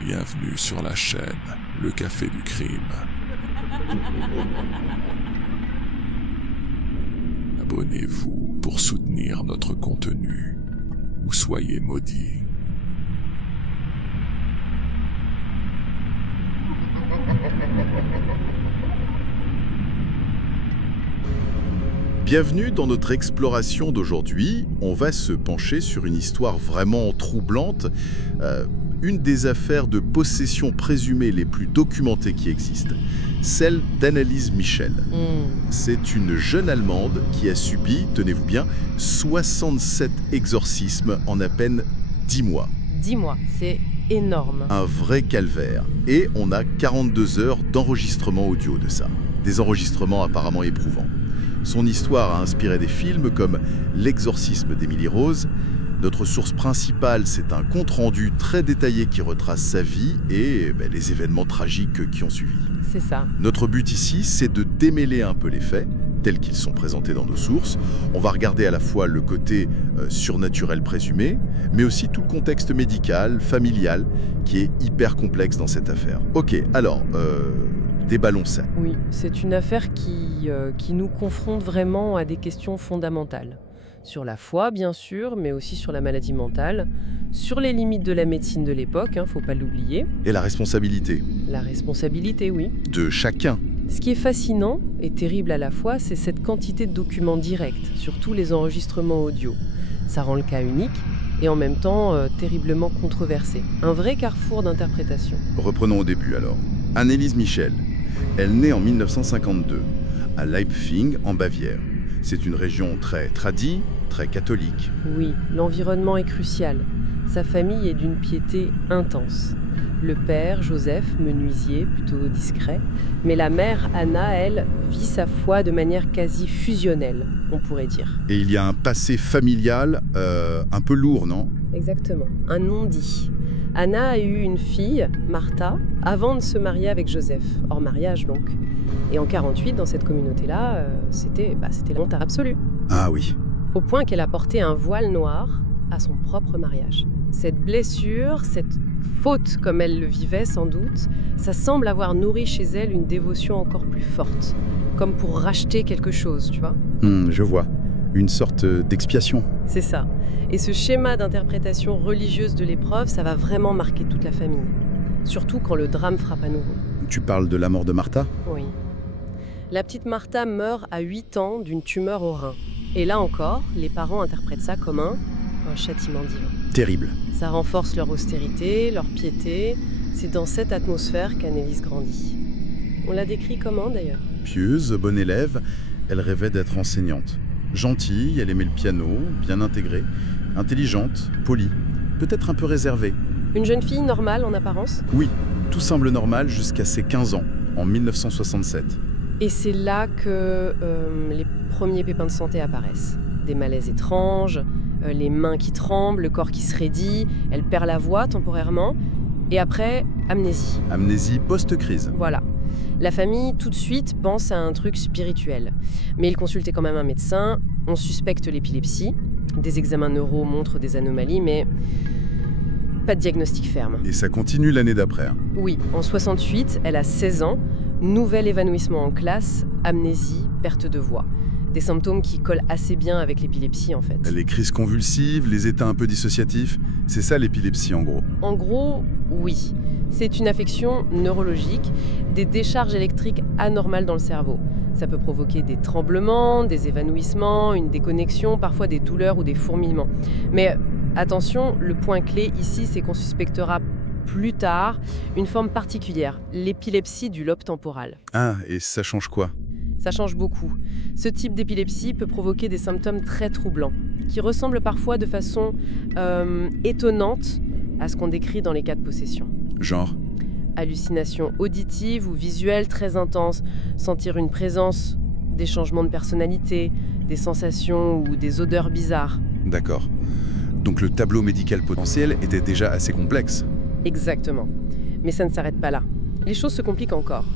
Bienvenue sur la chaîne, le Café du Crime. Abonnez-vous pour soutenir notre contenu, ou soyez maudits. Bienvenue dans notre exploration d'aujourd'hui. On va se pencher sur une histoire vraiment troublante, une des affaires de possession présumée les plus documentées qui existent, celle d'Anneliese Michel. C'est une jeune Allemande qui a subi, tenez-vous bien, 67 exorcismes en à peine 10 mois. 10 mois, c'est énorme. Un vrai calvaire. Et on a 42 heures d'enregistrement audio de ça. Des enregistrements apparemment éprouvants. Son histoire a inspiré des films comme L'exorcisme d'Emily Rose. Notre source principale, c'est un compte-rendu très détaillé qui retrace sa vie et les événements tragiques qui ont suivi. C'est ça. Notre but ici, c'est de démêler un peu les faits, tels qu'ils sont présentés dans nos sources. On va regarder à la fois le côté surnaturel présumé, mais aussi tout le contexte médical, familial, qui est hyper complexe dans cette affaire. Ok, alors, déballons ça. Oui, c'est une affaire qui nous confronte vraiment à des questions fondamentales. Sur la foi, bien sûr, mais aussi sur la maladie mentale, sur les limites de la médecine de l'époque, faut pas l'oublier. Et la responsabilité La responsabilité, oui. de chacun. Ce qui est fascinant et terrible à la fois, c'est cette quantité de documents directs, surtout les enregistrements audio. Ça rend le cas unique et en même temps terriblement controversé. Un vrai carrefour d'interprétation. Reprenons au début alors. Anneliese Michel. Elle naît en 1952, à Leipfing, en Bavière. C'est une région très tradie, très catholique. Oui, l'environnement est crucial. Sa famille est d'une piété intense. Le père, Joseph, menuisier, plutôt discret. Mais la mère, Anna, elle, vit sa foi de manière quasi fusionnelle, on pourrait dire. Et il y a un passé familial un peu lourd, non ? Exactement, un non-dit. Anna a eu une fille, Martha, avant de se marier avec Joseph, hors mariage donc. Et en 48, dans cette communauté-là, c'était la honte absolue. Ah oui. Au point qu'elle a porté un voile noir à son propre mariage. Cette blessure, cette faute comme elle le vivait sans doute, ça semble avoir nourri chez elle une dévotion encore plus forte, comme pour racheter quelque chose, tu vois. Je vois. Une sorte d'expiation. C'est ça. Et ce schéma d'interprétation religieuse de l'épreuve, ça va vraiment marquer toute la famille. Surtout quand le drame frappe à nouveau. Tu parles de la mort de Martha ? Oui. La petite Martha meurt à 8 ans d'une tumeur au rein. Et là encore, les parents interprètent ça comme un châtiment divin. Terrible. Ça renforce leur austérité, leur piété. C'est dans cette atmosphère qu'Anneliese grandit. On la décrit comment d'ailleurs ? Pieuse, bonne élève, elle rêvait d'être enseignante. Gentille, elle aimait le piano, bien intégrée, intelligente, polie, peut-être un peu réservée. Une jeune fille normale en apparence ? Oui, tout semble normal jusqu'à ses 15 ans, en 1967. Et c'est là que les premiers pépins de santé apparaissent. Des malaises étranges, les mains qui tremblent, le corps qui se raidit, elle perd la voix temporairement, et après, amnésie. Amnésie post-crise. Voilà. La famille, tout de suite, pense à un truc spirituel. Mais ils consultent quand même un médecin, on suspecte l'épilepsie, des examens neuro montrent des anomalies, mais pas de diagnostic ferme. Et ça continue l'année d'après. Oui, en 68, elle a 16 ans, nouvel évanouissement en classe, amnésie, perte de voix. Des symptômes qui collent assez bien avec l'épilepsie en fait. Les crises convulsives, les états un peu dissociatifs, c'est ça l'épilepsie en gros. En gros, oui. C'est une affection neurologique, des décharges électriques anormales dans le cerveau. Ça peut provoquer des tremblements, des évanouissements, une déconnexion, parfois des douleurs ou des fourmillements. Mais attention, le point clé ici, c'est qu'on suspectera plus tard une forme particulière, l'épilepsie du lobe temporal. Ah, et ça change quoi ? Ça change beaucoup. Ce type d'épilepsie peut provoquer des symptômes très troublants, qui ressemblent parfois de façon étonnante à ce qu'on décrit dans les cas de possession. Genre ? Hallucinations auditives ou visuelles très intenses, sentir une présence, des changements de personnalité, des sensations ou des odeurs bizarres. D'accord. Donc le tableau médical potentiel était déjà assez complexe. Exactement. Mais ça ne s'arrête pas là. Les choses se compliquent encore.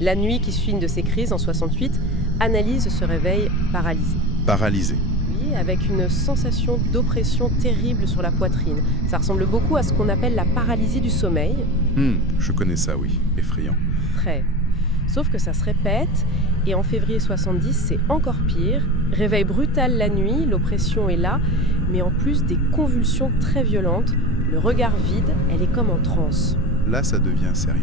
La nuit qui suit une de ces crises en 68, Anneliese se réveille paralysée. Paralysée. Oui, avec une sensation d'oppression terrible sur la poitrine. Ça ressemble beaucoup à ce qu'on appelle la paralysie du sommeil. Je connais ça, oui. Effrayant. Très. Sauf que ça se répète, et en février 70, c'est encore pire. Réveil brutal la nuit, l'oppression est là, mais en plus des convulsions très violentes, le regard vide, elle est comme en transe. Là, ça devient sérieux.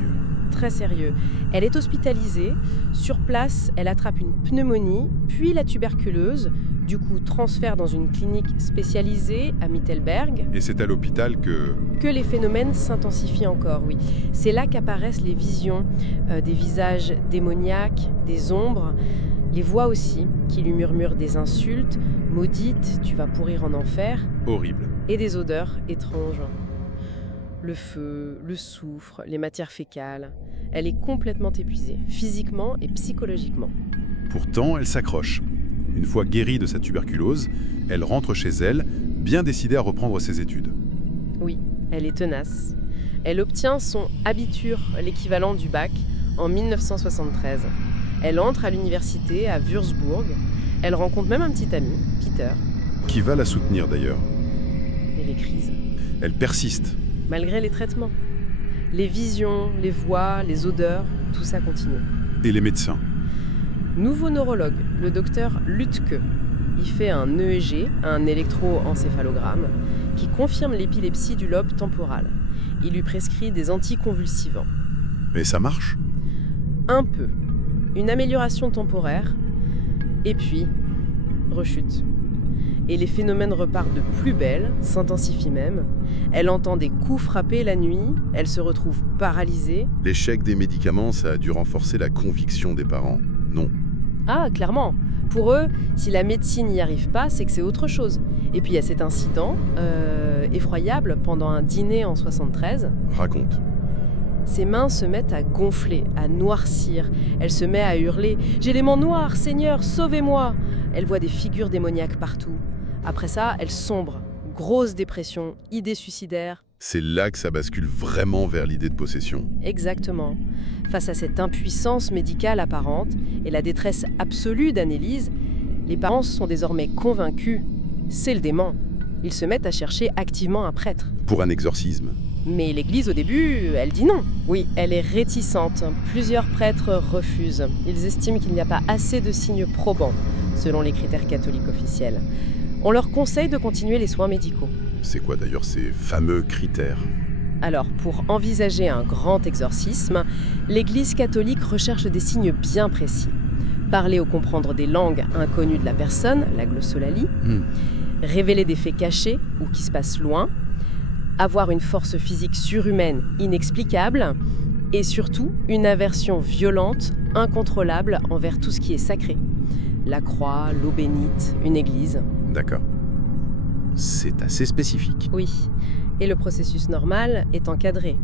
Très sérieux. Elle est hospitalisée. Sur place, elle attrape une pneumonie, puis la tuberculose. Du coup, transfert dans une clinique spécialisée à Mittelberg. Et c'est à l'hôpital Que les phénomènes s'intensifient encore, oui. C'est là qu'apparaissent les visions, des visages démoniaques, des ombres, les voix aussi, qui lui murmurent des insultes, maudite, tu vas pourrir en enfer, Horrible. et des odeurs étranges. Le feu, le soufre, les matières fécales. Elle est complètement épuisée, physiquement et psychologiquement. Pourtant, elle s'accroche. Une fois guérie de sa tuberculose, elle rentre chez elle, bien décidée à reprendre ses études. Oui, elle est tenace. Elle obtient son Abitur, l'équivalent du bac, en 1973. Elle entre à l'université à Würzburg. Elle rencontre même un petit ami, Peter. Qui va la soutenir d'ailleurs. Et les crises. Elle persiste. Malgré les traitements. Les visions, les voix, les odeurs, tout ça continue. Et les médecins. Nouveau neurologue, le docteur Lütke. Il fait un EEG, un électroencéphalogramme, qui confirme l'épilepsie du lobe temporal. Il lui prescrit des anticonvulsivants. Mais ça marche? Un peu. Une amélioration temporaire. Et puis, rechute. Et les phénomènes repartent de plus belle, s'intensifient même. Elle entend des coups frapper la nuit, elle se retrouve paralysée. L'échec des médicaments, ça a dû renforcer la conviction des parents. Non. Ah, clairement. Pour eux, si la médecine n'y arrive pas, c'est que c'est autre chose. Et puis il y a cet incident effroyable pendant un dîner en 73. Raconte. Ses mains se mettent à gonfler, à noircir. Elle se met à hurler « J'ai les mains noires, Seigneur, sauvez-moi !» Elle voit des figures démoniaques partout. Après ça, elle sombre. Grosse dépression, idée suicidaire. C'est là que ça bascule vraiment vers l'idée de possession. Exactement. Face à cette impuissance médicale apparente et la détresse absolue d'Annelise, les parents sont désormais convaincus. C'est le démon. Ils se mettent à chercher activement un prêtre. Pour un exorcisme. Mais l'Église, au début, elle dit non. Oui, elle est réticente. Plusieurs prêtres refusent. Ils estiment qu'il n'y a pas assez de signes probants, selon les critères catholiques officiels. On leur conseille de continuer les soins médicaux. C'est quoi d'ailleurs ces fameux critères? Alors, pour envisager un grand exorcisme, l'Église catholique recherche des signes bien précis. Parler ou comprendre des langues inconnues de la personne, la glossolalie, révéler des faits cachés ou qui se passent loin, avoir une force physique surhumaine inexplicable, et surtout une aversion violente, incontrôlable envers tout ce qui est sacré. La croix, l'eau bénite, une église. D'accord. C'est assez spécifique. Oui, et le processus normal est encadré.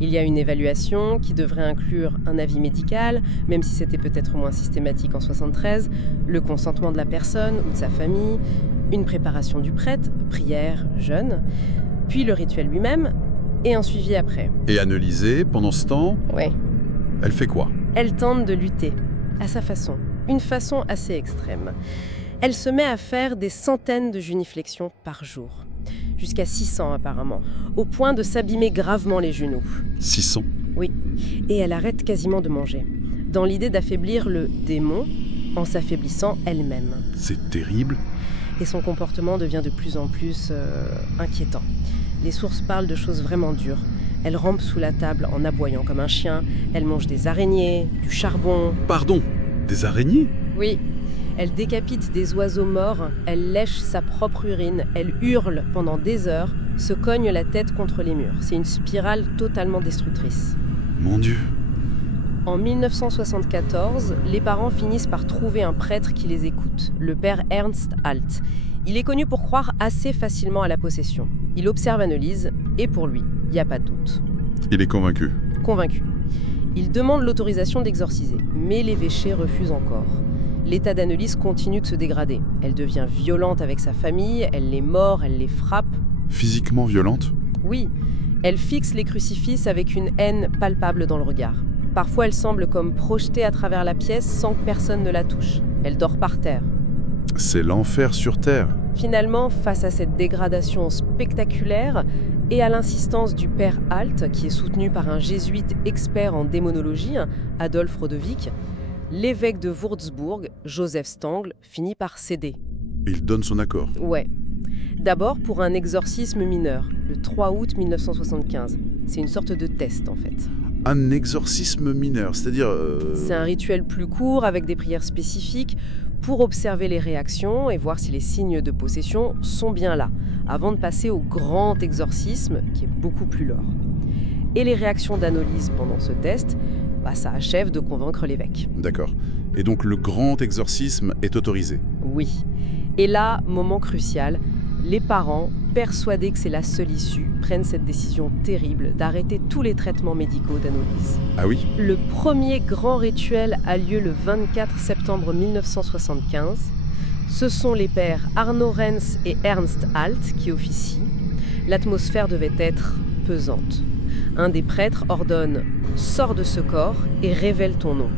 Il y a une évaluation qui devrait inclure un avis médical, même si c'était peut-être moins systématique en 73, le consentement de la personne ou de sa famille, une préparation du prêtre, prière, jeûne, puis le rituel lui-même, et un suivi après. Et Annelise, pendant ce temps, Ouais. elle fait quoi? Elle tente de lutter, à sa façon, une façon assez extrême. Elle se met à faire des centaines de génuflexions par jour, jusqu'à 600 apparemment, au point de s'abîmer gravement les genoux. 600? Oui, et elle arrête quasiment de manger, dans l'idée d'affaiblir le démon en s'affaiblissant elle-même. C'est terrible. Et son comportement devient de plus en plus inquiétant. Les sources parlent de choses vraiment dures. Elle rampe sous la table en aboyant comme un chien, elle mange des araignées, du charbon. Pardon, des araignées? Oui, elle décapite des oiseaux morts, elle lèche sa propre urine, elle hurle pendant des heures, se cogne la tête contre les murs. C'est une spirale totalement destructrice. Mon Dieu. En 1974, les parents finissent par trouver un prêtre qui les écoute, le père Ernst Alt. Il est connu pour croire assez facilement à la possession. Il observe Annelise, et pour lui, il n'y a pas de doute. Il est convaincu. Convaincu. Il demande l'autorisation d'exorciser, mais l'évêché refuse encore. L'état d'Annelise continue de se dégrader. Elle devient violente avec sa famille, elle les mord, elle les frappe. Physiquement violente? Oui, elle fixe les crucifixes avec une haine palpable dans le regard. Parfois, elle semble comme projetée à travers la pièce sans que personne ne la touche. Elle dort par terre. C'est l'enfer sur Terre. Finalement, face à cette dégradation spectaculaire et à l'insistance du père Alt, qui est soutenu par un jésuite expert en démonologie, Adolphe Rodewijk, l'évêque de Würzburg, Joseph Stangl, finit par céder. Il donne son accord. Ouais. D'abord pour un exorcisme mineur, le 3 août 1975. C'est une sorte de test en fait. Un exorcisme mineur, c'est-à-dire... C'est un rituel plus court avec des prières spécifiques pour observer les réactions et voir si les signes de possession sont bien là, avant de passer au grand exorcisme qui est beaucoup plus lourd. Et les réactions d'Anneliese pendant ce test, ça achève de convaincre l'évêque. D'accord. Et donc le grand exorcisme est autorisé. Oui. Et là, moment crucial, les parents, persuadés que c'est la seule issue, prennent cette décision terrible d'arrêter tous les traitements médicaux d'Anneliese. Ah oui? Le premier grand rituel a lieu le 24 septembre 1975. Ce sont les pères Arno Renz et Ernst Alt qui officient. L'atmosphère devait être pesante. Un des prêtres ordonne « Sors de ce corps et révèle ton nom ».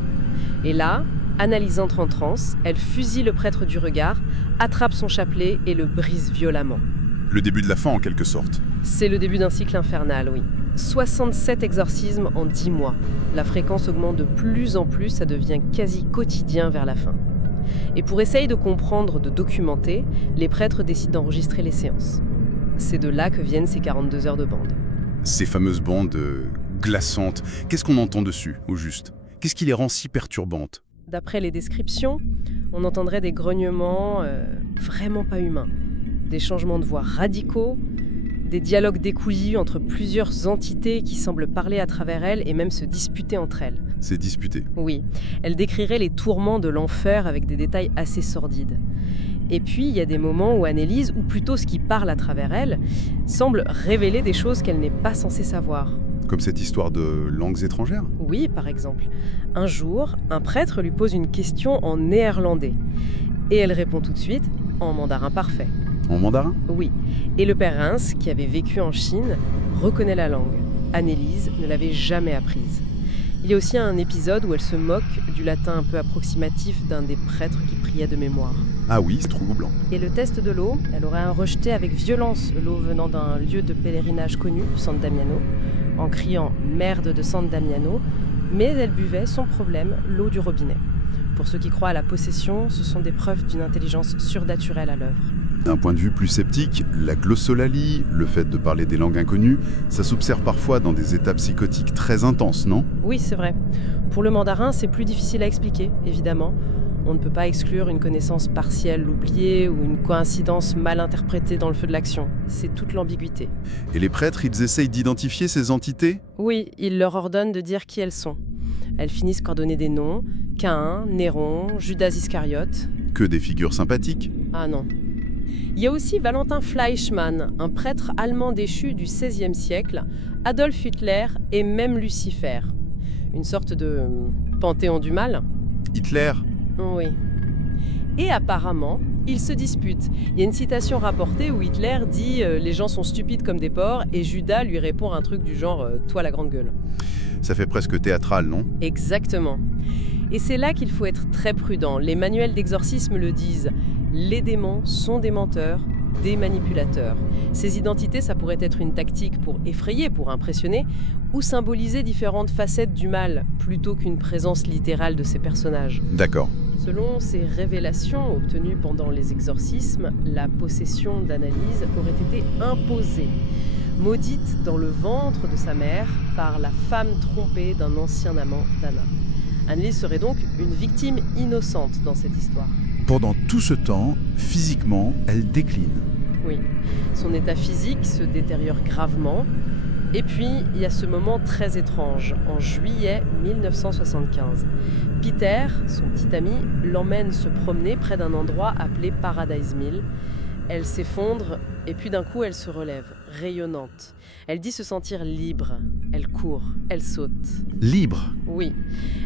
Et là, Anneliese entre en transe, elle fusille le prêtre du regard, attrape son chapelet et le brise violemment. Le début de la fin en quelque sorte. C'est le début d'un cycle infernal, oui. 67 exorcismes en 10 mois. La fréquence augmente de plus en plus, ça devient quasi quotidien vers la fin. Et pour essayer de comprendre, de documenter, les prêtres décident d'enregistrer les séances. C'est de là que viennent ces 42 heures de bande. Ces fameuses bandes glaçantes, qu'est-ce qu'on entend dessus, au juste? Qu'est-ce qui les rend si perturbantes? D'après les descriptions, on entendrait des grognements vraiment pas humains, des changements de voix radicaux, des dialogues décousus entre plusieurs entités qui semblent parler à travers elles et même se disputer entre elles. C'est disputé. Oui, elle décrirait les tourments de l'enfer avec des détails assez sordides. Et puis, il y a des moments où Anneliese, ou plutôt ce qui parle à travers elle, semble révéler des choses qu'elle n'est pas censée savoir. Comme cette histoire de langues étrangères? Oui, par exemple. Un jour, un prêtre lui pose une question en néerlandais. Et elle répond tout de suite en mandarin parfait. En mandarin? Oui. Et le père Reims, qui avait vécu en Chine, reconnaît la langue. Anneliese ne l'avait jamais apprise. Il y a aussi un épisode où elle se moque du latin un peu approximatif d'un des prêtres qui priait de mémoire. Ah oui, c'est troublant. Et le test de l'eau, elle aurait rejeté avec violence l'eau venant d'un lieu de pèlerinage connu, San Damiano, en criant « merde de San Damiano », mais elle buvait sans problème l'eau du robinet. Pour ceux qui croient à la possession, ce sont des preuves d'une intelligence surnaturelle à l'œuvre. D'un point de vue plus sceptique, la glossolalie, le fait de parler des langues inconnues, ça s'observe parfois dans des états psychotiques très intenses, non? Oui, c'est vrai. Pour le mandarin, c'est plus difficile à expliquer, évidemment. On ne peut pas exclure une connaissance partielle oubliée ou une coïncidence mal interprétée dans le feu de l'action. C'est toute l'ambiguïté. Et les prêtres, ils essayent d'identifier ces entités? Oui, ils leur ordonnent de dire qui elles sont. Elles finissent par donner des noms. Caïn, Néron, Judas Iscariote. Que des figures sympathiques? Ah non. Il y a aussi Valentin Fleischmann, un prêtre allemand déchu du XVIe siècle, Adolf Hitler et même Lucifer. Une sorte de panthéon du mal. Hitler? Oui. Et apparemment, ils se disputent. Il y a une citation rapportée où Hitler dit « les gens sont stupides comme des porcs » et Judas lui répond un truc du genre « toi la grande gueule ». Ça fait presque théâtral, non? Exactement. Et c'est là qu'il faut être très prudent. Les manuels d'exorcisme le disent. Les démons sont des menteurs, des manipulateurs. Ces identités, ça pourrait être une tactique pour effrayer, pour impressionner, ou symboliser différentes facettes du mal, plutôt qu'une présence littérale de ces personnages. D'accord. Selon ces révélations obtenues pendant les exorcismes, la possession d'Anneliese aurait été imposée, maudite dans le ventre de sa mère par la femme trompée d'un ancien amant d'Anna. Anneliese serait donc une victime innocente dans cette histoire. Pendant tout ce temps, physiquement, elle décline. Oui, son état physique se détériore gravement. Et puis, il y a ce moment très étrange, en juillet 1975. Peter, son petit ami, l'emmène se promener près d'un endroit appelé Paradise Mill. Elle s'effondre et puis d'un coup, elle se relève, rayonnante. Elle dit se sentir libre. Elle court, elle saute. Libre? Oui.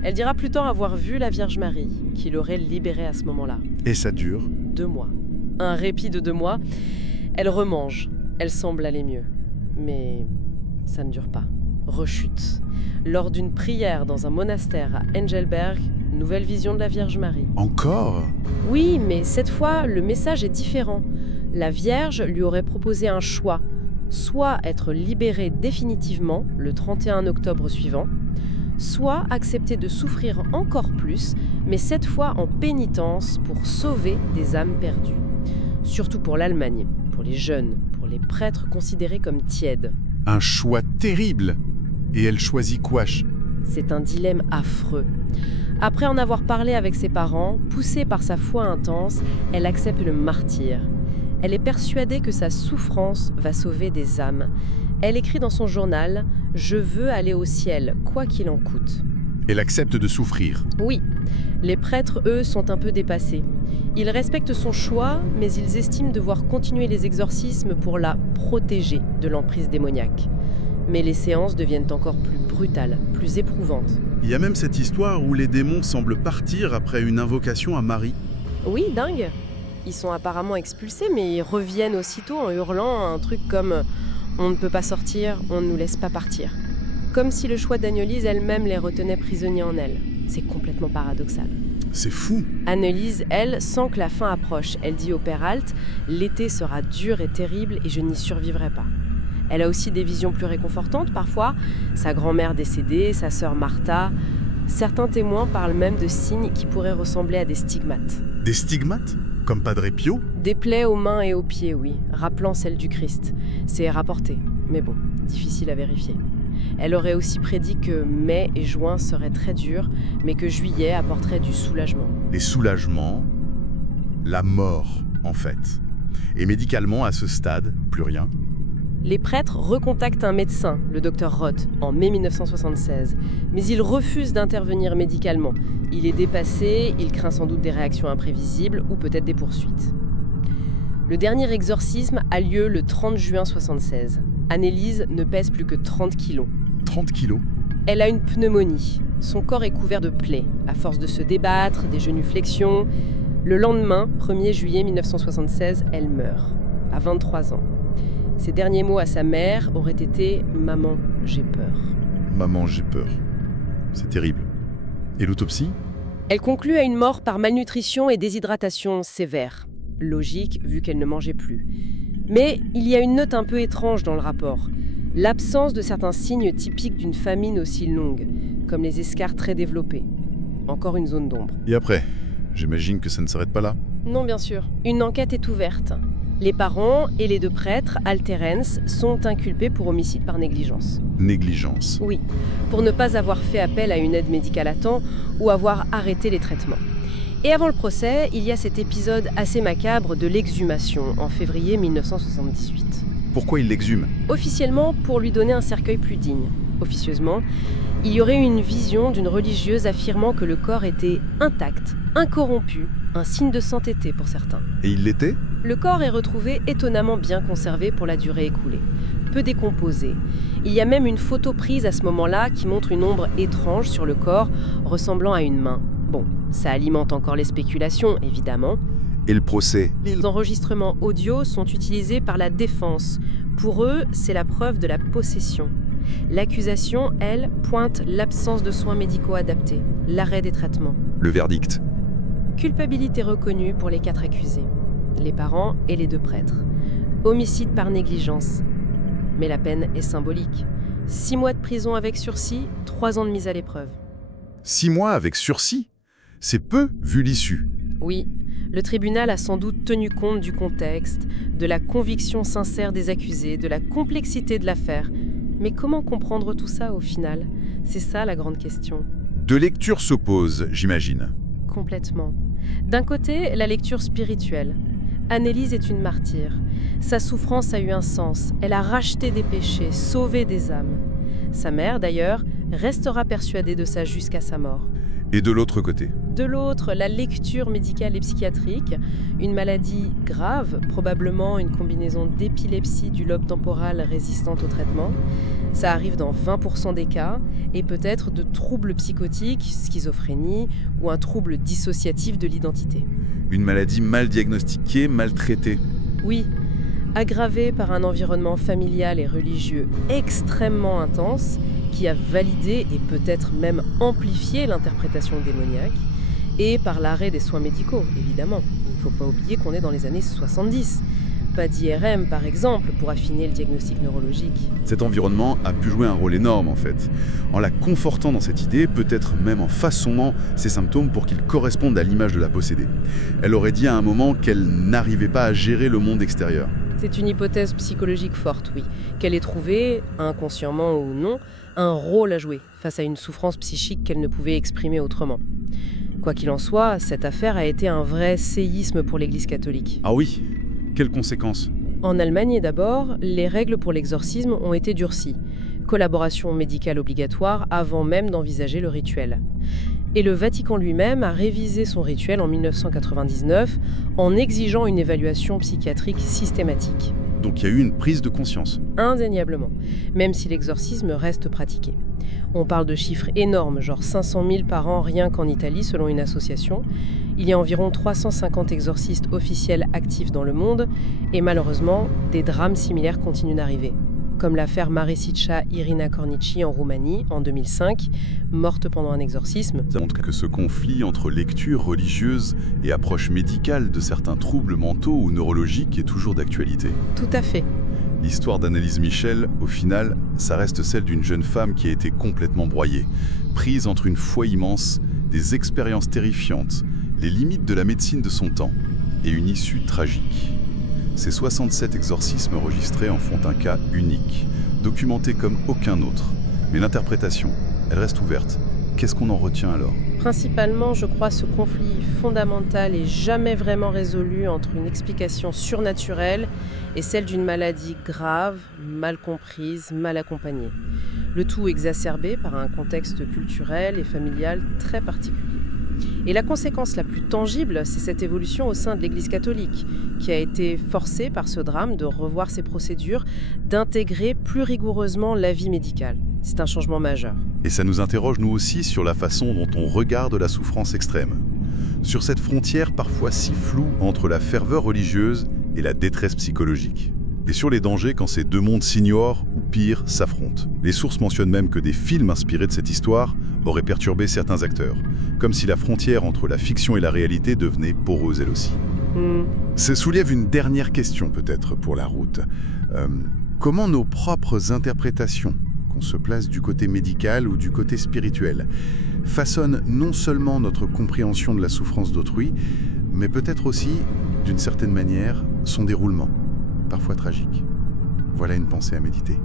Elle dira plus tard avoir vu la Vierge Marie, qui l'aurait libérée à ce moment-là. Et ça dure? 2 mois. Un répit de 2 mois. Elle remange. Elle semble aller mieux. Mais ça ne dure pas. Rechute. Lors d'une prière dans un monastère à Engelberg, nouvelle vision de la Vierge Marie. Encore? Oui, mais cette fois, le message est différent. La Vierge lui aurait proposé un choix, soit être libérée définitivement le 31 octobre suivant, soit accepter de souffrir encore plus, mais cette fois en pénitence pour sauver des âmes perdues. Surtout pour l'Allemagne, pour les jeunes, pour les prêtres considérés comme tièdes. Un choix terrible. Et elle choisit quoi? C'est un dilemme affreux. Après en avoir parlé avec ses parents, poussée par sa foi intense, elle accepte le martyre. Elle est persuadée que sa souffrance va sauver des âmes. Elle écrit dans son journal « Je veux aller au ciel, quoi qu'il en coûte ». Elle accepte de souffrir. Oui, les prêtres, eux, sont un peu dépassés. Ils respectent son choix, mais ils estiment devoir continuer les exorcismes pour la protéger de l'emprise démoniaque. Mais les séances deviennent encore plus brutales, plus éprouvantes. Il y a même cette histoire où les démons semblent partir après une invocation à Marie. Oui, dingue. Ils sont apparemment expulsés, mais ils reviennent aussitôt en hurlant un truc comme « On ne peut pas sortir, on ne nous laisse pas partir ». Comme si le choix d'Annelise elle-même les retenait prisonniers en elle. C'est complètement paradoxal. C'est fou. Annelise, elle, sent que la fin approche. Elle dit au père Alt « L'été sera dur et terrible et je n'y survivrai pas ». Elle a aussi des visions plus réconfortantes parfois. Sa grand-mère décédée, sa sœur Martha. Certains témoins parlent même de signes qui pourraient ressembler à des stigmates. Des stigmates? Comme Padre Pio? Des plaies aux mains et aux pieds, oui, rappelant celles du Christ. C'est rapporté, mais bon, difficile à vérifier. Elle aurait aussi prédit que mai et juin seraient très durs, mais que juillet apporterait du soulagement. Les soulagements, la mort, en fait. Et médicalement, à ce stade, plus rien. Les prêtres recontactent un médecin, le docteur Roth, en mai 1976. Mais il refuse d'intervenir médicalement. Il est dépassé, il craint sans doute des réactions imprévisibles ou peut-être des poursuites. Le dernier exorcisme a lieu le 30 juin 1976. Annelise ne pèse plus que 30 kilos. 30 kilos? Elle a une pneumonie. Son corps est couvert de plaies, à force de se débattre, des genuflexions. Le lendemain, 1er juillet 1976, elle meurt, à 23 ans. Ses derniers mots à sa mère auraient été « Maman, j'ai peur ». Maman, j'ai peur. C'est terrible. Et l'autopsie? Elle conclut à une mort par malnutrition et déshydratation sévère. Logique, vu qu'elle ne mangeait plus. Mais il y a une note un peu étrange dans le rapport. L'absence de certains signes typiques d'une famine aussi longue, comme les escarres très développées. Encore une zone d'ombre. Et après? J'imagine que ça ne s'arrête pas là? Non, bien sûr. Une enquête est ouverte. Les parents et les deux prêtres, Alt et Renz, sont inculpés pour homicide par négligence. Négligence. Oui, pour ne pas avoir fait appel à une aide médicale à temps ou avoir arrêté les traitements. Et avant le procès, il y a cet épisode assez macabre de l'exhumation en février 1978. Pourquoi il l'exhume? Officiellement, pour lui donner un cercueil plus digne. Officieusement, il y aurait eu une vision d'une religieuse affirmant que le corps était intact, incorrompu, un signe de sainteté pour certains. Et il l'était? Le corps est retrouvé étonnamment bien conservé pour la durée écoulée, peu décomposé. Il y a même une photo prise à ce moment-là qui montre une ombre étrange sur le corps, ressemblant à une main. Bon, ça alimente encore les spéculations, évidemment. Et le procès? Les enregistrements audio sont utilisés par la défense. Pour eux, c'est la preuve de la possession. L'accusation, elle, pointe l'absence de soins médicaux adaptés, l'arrêt des traitements. Le verdict? Culpabilité reconnue pour les 4 accusés, les parents et les 2 prêtres. Homicide par négligence. Mais la peine est symbolique. 6 mois de prison avec sursis, 3 ans de mise à l'épreuve. 6 mois avec sursis? C'est peu vu l'issue. Oui, le tribunal a sans doute tenu compte du contexte, de la conviction sincère des accusés, de la complexité de l'affaire. Mais comment comprendre tout ça au final? C'est ça la grande question. 2 lectures s'opposent, j'imagine. Complètement. D'un côté, la lecture spirituelle. Annelise est une martyre. Sa souffrance a eu un sens. Elle a racheté des péchés, sauvé des âmes. Sa mère, d'ailleurs, restera persuadée de ça jusqu'à sa mort. Et de l'autre côté? De l'autre, la lecture médicale et psychiatrique, une maladie grave, probablement une combinaison d'épilepsie du lobe temporal résistante au traitement. Ça arrive dans 20% des cas, et peut-être de troubles psychotiques, schizophrénie, ou un trouble dissociatif de l'identité. Une maladie mal diagnostiquée, mal traitée. Oui, aggravée par un environnement familial et religieux extrêmement intense, qui a validé et peut-être même amplifié l'interprétation démoniaque, et par l'arrêt des soins médicaux, évidemment. Il ne faut pas oublier qu'on est dans les années 70. pas d'IRM par exemple pour affiner le diagnostic neurologique. Cet environnement a pu jouer un rôle énorme en fait, en la confortant dans cette idée, peut-être même en façonnant ses symptômes pour qu'ils correspondent à l'image de la possédée. Elle aurait dit à un moment qu'elle n'arrivait pas à gérer le monde extérieur. C'est une hypothèse psychologique forte, oui, qu'elle ait trouvé, inconsciemment ou non, un rôle à jouer face à une souffrance psychique qu'elle ne pouvait exprimer autrement. Quoi qu'il en soit, cette affaire a été un vrai séisme pour l'Église catholique. Ah oui, quelles conséquences? En Allemagne d'abord, les règles pour l'exorcisme ont été durcies. Collaboration médicale obligatoire avant même d'envisager le rituel. Et le Vatican lui-même a révisé son rituel en 1999 en exigeant une évaluation psychiatrique systématique. Donc il y a eu une prise de conscience. Indéniablement, même si l'exorcisme reste pratiqué. On parle de chiffres énormes, genre 500 000 par an rien qu'en Italie selon une association. Il y a environ 350 exorcistes officiels actifs dans le monde et malheureusement, des drames similaires continuent d'arriver. Comme l'affaire Maresicea Irina Cornici en Roumanie en 2005, morte pendant un exorcisme. Ça montre que ce conflit entre lecture religieuse et approche médicale de certains troubles mentaux ou neurologiques est toujours d'actualité. Tout à fait. L'histoire d'Annelise Michel, au final, ça reste celle d'une jeune femme qui a été complètement broyée, prise entre une foi immense, des expériences terrifiantes, les limites de la médecine de son temps et une issue tragique. Ces 67 exorcismes enregistrés en font un cas unique, documenté comme aucun autre. Mais l'interprétation, elle reste ouverte. Qu'est-ce qu'on en retient alors ? Principalement, je crois, ce conflit fondamental et jamais vraiment résolu entre une explication surnaturelle et celle d'une maladie grave, mal comprise, mal accompagnée. Le tout exacerbé par un contexte culturel et familial très particulier. Et la conséquence la plus tangible, c'est cette évolution au sein de l'Église catholique, qui a été forcée par ce drame de revoir ses procédures, d'intégrer plus rigoureusement l'avis médical. C'est un changement majeur. Et ça nous interroge nous aussi sur la façon dont on regarde la souffrance extrême. Sur cette frontière parfois si floue entre la ferveur religieuse et la détresse psychologique. Et sur les dangers quand ces deux mondes s'ignorent ou pire, s'affrontent. Les sources mentionnent même que des films inspirés de cette histoire auraient perturbé certains acteurs, comme si la frontière entre la fiction et la réalité devenait poreuse elle aussi. Ça soulève une dernière question peut-être pour la route. Comment nos propres interprétations, qu'on se place du côté médical ou du côté spirituel, façonnent non seulement notre compréhension de la souffrance d'autrui, mais peut-être aussi, d'une certaine manière, son déroulement, parfois tragique. Voilà une pensée à méditer.